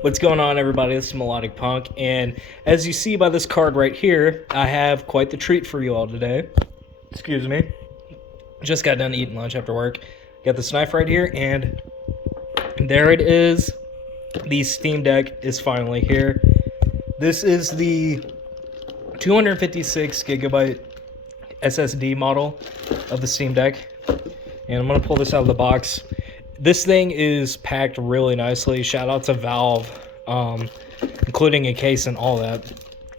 What's going on, everybody? This is Melodic Punk, and as you see by this card right here, I have quite the treat for you all today. Excuse me. Just got done eating lunch after work. Got this knife right here, and there it is. The Steam Deck is finally here. This is the 256 gigabyte SSD model of the Steam Deck, and I'm going to pull this out of the box. This thing is packed really nicely. Shout out to Valve, including a case and all that.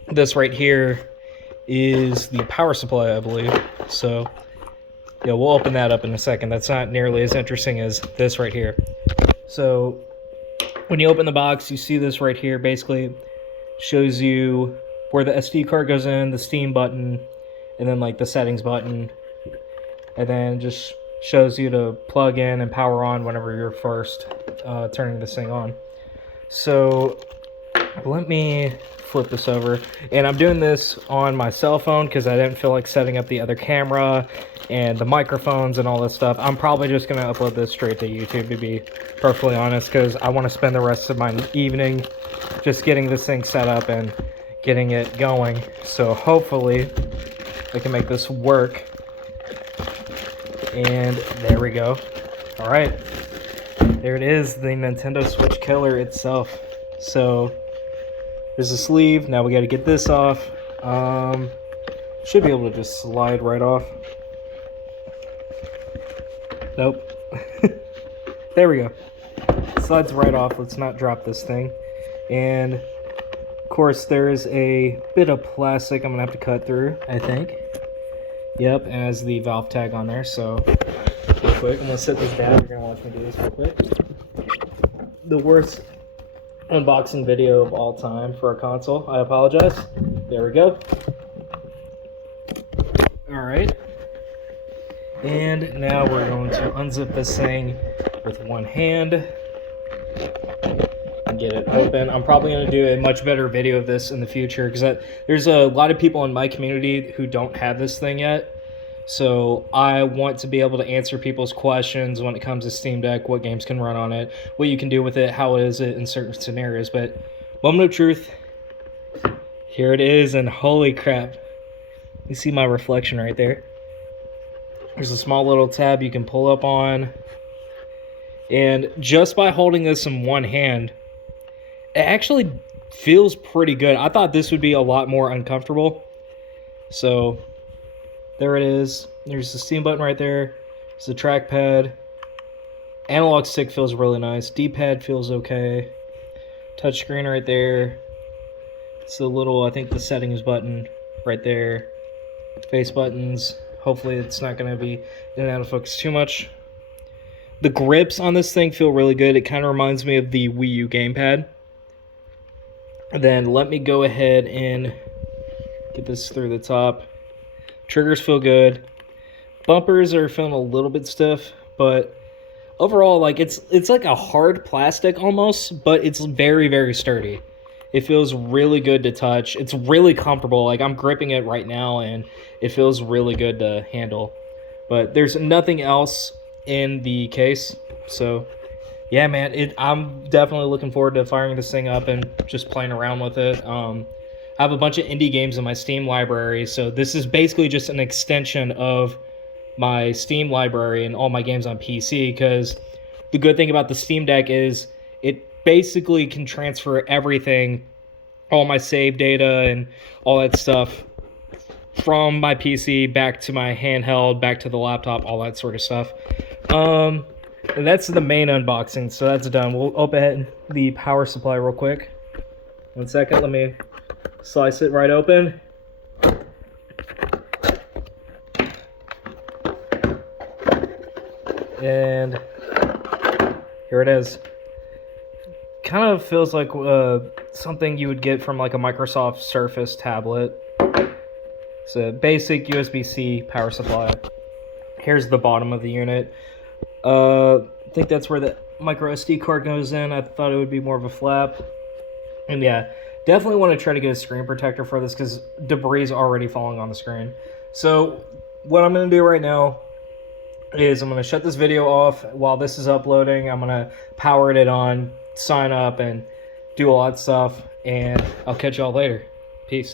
This right here is the power supply, I believe. So, yeah, we'll open that up in a second. That's not nearly as interesting as this right here. So, when you open the box, you see this right here. Basically, shows you where the SD card goes in, the Steam button, and then like the settings button, and then just shows you to plug in and power on whenever you're first turning this thing on. So let me flip this over, and I'm doing this on my cell phone because I didn't feel like setting up the other camera and the microphones and all this stuff. I'm probably just going to upload this straight to YouTube, to be perfectly honest, because I want to spend the rest of my evening just getting this thing set up and getting it going. So hopefully I can make this work. And there we go. All right, there it is, the Nintendo Switch killer itself. So there's a sleeve. Now we got to get this off. Should be able to just slide right off. Nope. There we go. Slides right off. Let's not drop this thing. And of course there is a bit of plastic I'm gonna have to cut through, I think. Yep, and has the Valve tag on there. So real quick, I'm gonna set this down. You're gonna watch me do this real quick. The worst unboxing video of all time for a console. I apologize. There we go. Alright. And now we're going to unzip this thing with one hand and get it open. I'm probably going to do a much better video of this in the future because there's a lot of people in my community who don't have this thing yet. So I want to be able to answer people's questions when it comes to Steam Deck, what games can run on it, what you can do with it, how is it in certain scenarios. But moment of truth, here it is, and holy crap. You see my reflection right there. There's a small little tab you can pull up on. And just by holding this in one hand, it actually feels pretty good. I thought this would be a lot more uncomfortable. So there it is. There's the Steam button right there. There's the trackpad. Analog stick feels really nice. D-pad feels okay. Touchscreen right there. It's the little, I think, the settings button right there. Face buttons. Hopefully it's not going to be in and out of focus too much. The grips on this thing feel really good. It kind of reminds me of the Wii U gamepad. And then let me go ahead and get this through the top. Triggers feel good. Bumpers are feeling a little bit stiff, but overall, like it's like a hard plastic almost, but it's very, very sturdy. It feels really good to touch. It's really comfortable. Like I'm gripping it right now and it feels really good to handle. But there's nothing else in the case. So yeah, man, I'm definitely looking forward to firing this thing up and just playing around with it. I have a bunch of indie games in my Steam library, so this is basically just an extension of my Steam library and all my games on PC, because the good thing about the Steam Deck is it basically can transfer everything, all my save data and all that stuff, from my PC back to my handheld, back to the laptop, all that sort of stuff. And that's the main unboxing, so that's done. We'll open the power supply real quick. 1 second, let me slice it right open. And here it is. Kind of feels like something you would get from like a Microsoft Surface tablet. It's a basic USB-C power supply. Here's the bottom of the unit. I think that's where the micro SD card goes in. I thought it would be more of a flap. And yeah, definitely want to try to get a screen protector for this because debris is already falling on the screen. So what I'm going to do right now is I'm going to shut this video off while this is uploading. I'm going to power it on, sign up, and do a lot of stuff, and I'll catch y'all later. Peace.